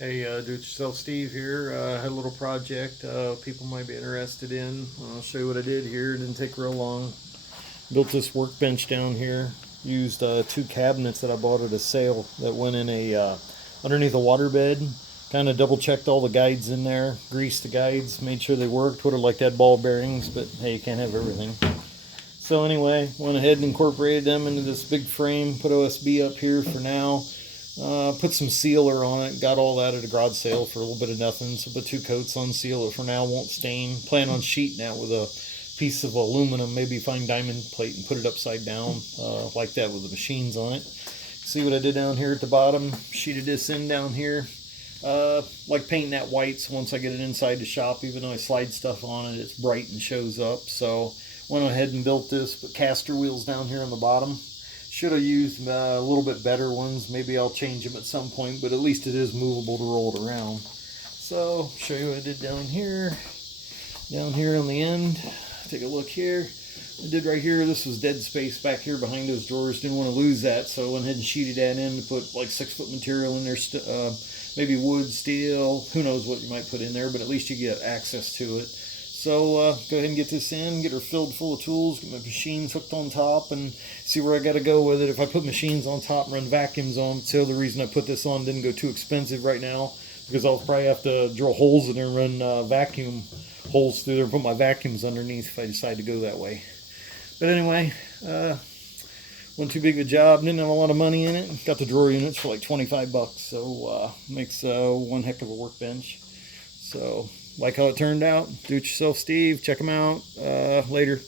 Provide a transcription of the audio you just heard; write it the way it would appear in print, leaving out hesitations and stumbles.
Hey, do-it-yourself Steve here. Had a little project people might be interested in. I'll show you what I did here. It didn't take real long. Built this workbench down here. Used two cabinets that I bought at a sale that went in a underneath a waterbed. Kind of double checked all the guides in there, greased the guides, made sure they worked. Would have liked that ball bearings, but hey, you can't have everything. So anyway, went ahead and incorporated them into this big frame. Put OSB up here for now. Put some sealer on it. Got all that at a garage sale for a little bit of nothing. So put two coats on sealer for now. Won't stain. Plan on sheeting that with a piece of aluminum, maybe fine diamond plate, and put it upside down like that with the machines on it. See what I did down here at the bottom? Sheeted this in down here. Like painting that white, so once I get it inside the shop, even though I slide stuff on it, it's bright and shows up. So went ahead and built this. Put caster wheels down here on the bottom. Should have used a little bit better ones. Maybe I'll change them at some point, but at least it is movable to roll it around. So show you what I did down here. Down here on the end, take a look here. I did right here, this was dead space back here behind those drawers. Didn't want to lose that, so I went ahead and sheeted that in to put like 6-foot material in there. Maybe wood, steel, who knows what you might put in there, but at least you get access to it. So go ahead and get this in, get her filled full of tools, get my machines hooked on top, and see where I got to go with it. If I put machines on top and run vacuums on them, so the reason I put this on didn't go too expensive right now, because I'll probably have to drill holes in there and run vacuum holes through there and put my vacuums underneath if I decide to go that way. But anyway, wasn't too big of a job, didn't have a lot of money in it. Got the drawer units for like 25 bucks, so makes one heck of a workbench. So like how it turned out. Do it yourself Steve, check them out. Later.